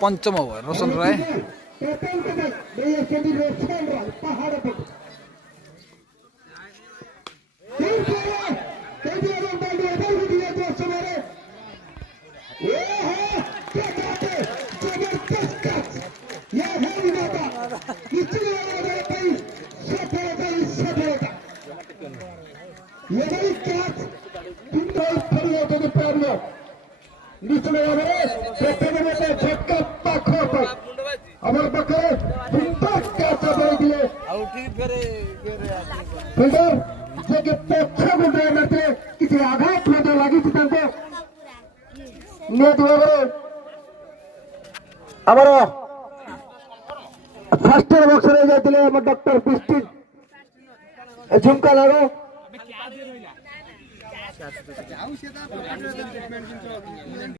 पंचम ओवर रोशन राय किसी आघात लगी आमर फास्ट बक्स जाते डॉक्टर प्रेस्टिज झुमका लागो।